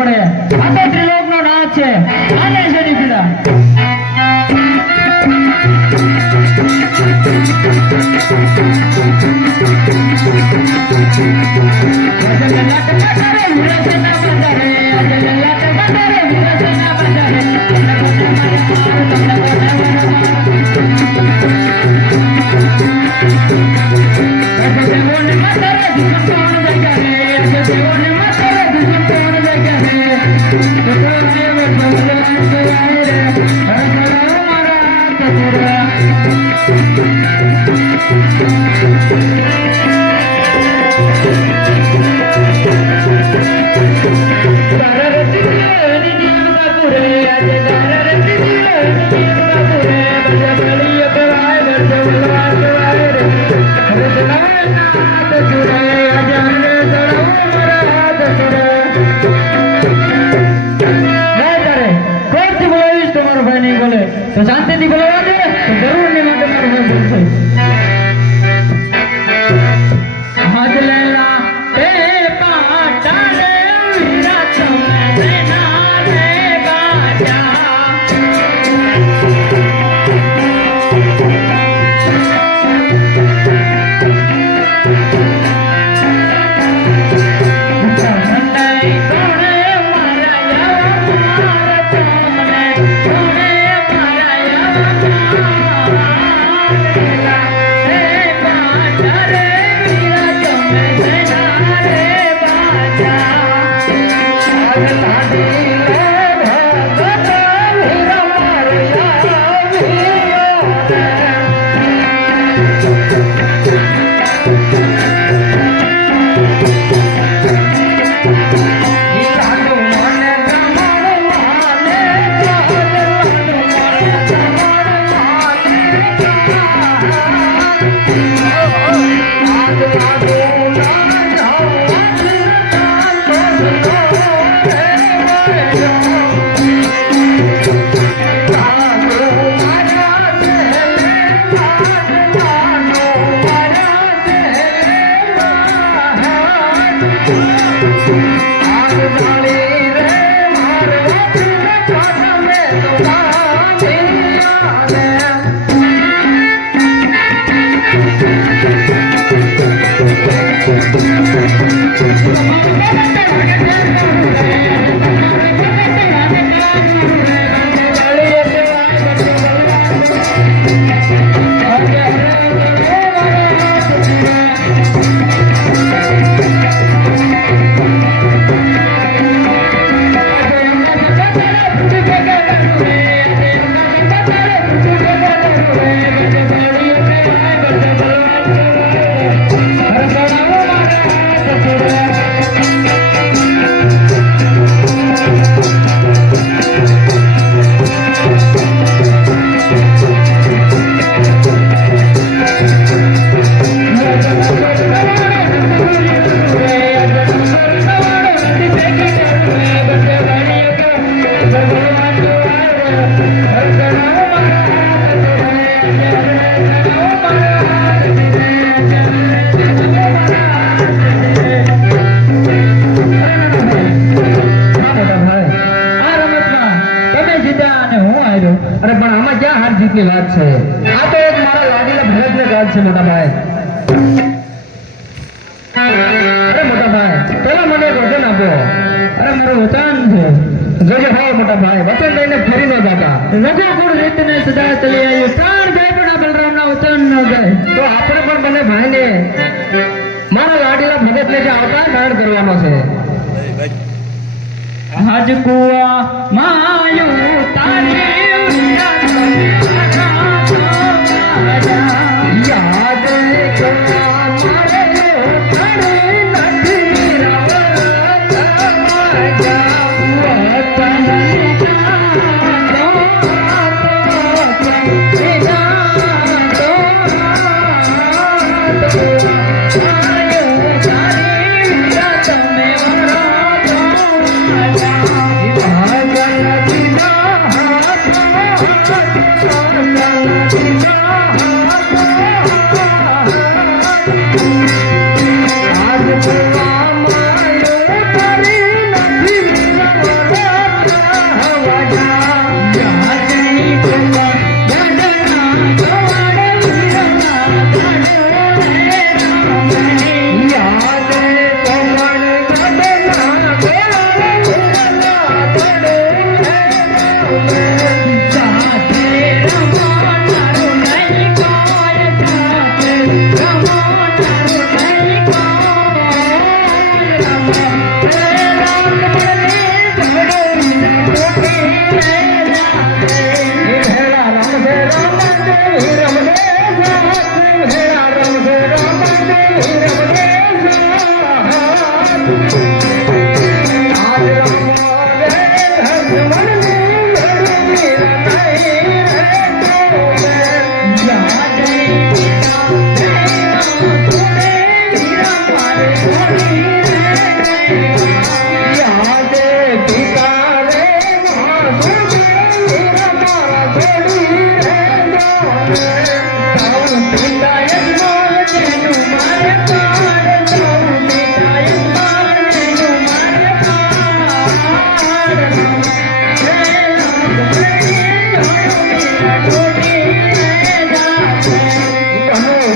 પડે. આ તો ત્રિલોકનો નાથ છે. આને છે નીકળ્યા Thank તો અરે પણ આમાં ક્યાં હાર જીતની વાત છે? આ તો એક મારા લાડીના ભરતને કાજ છે મોટા ભાઈ. અરે મોટા ભાઈ પેલા મને એક વચન આપો. અરે મારું વચન છે. જોજે ભાઈ મોટા ભાઈ વચન લઈને ફરી ન જાતા. રઘુકુળ રીતને સદા ચલી આવ્યું ત્રણ ભાઈ પણ આ બલરામના વચન ન જાય. તો આપણે પણ બંને ભાઈને મારા લાડીલા ભગતને જે આવતા દાન કરવાનો છે. આજ કુવા માયું તારે Yeah. Hey,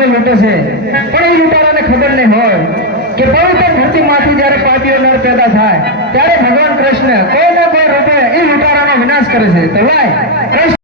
સામે લૂંટે છે. પણ એ લૂંટારાને ખબર નહીં હોય કે પવિત્ર ધરતીમાંથી જ્યારે પાપીઓ નર પેદા થાય, ત્યારે ભગવાન કૃષ્ણ કોઈ ને કોઈ રૂપે એ લૂંટારાનો વિનાશ કરે છે. તો ભાઈ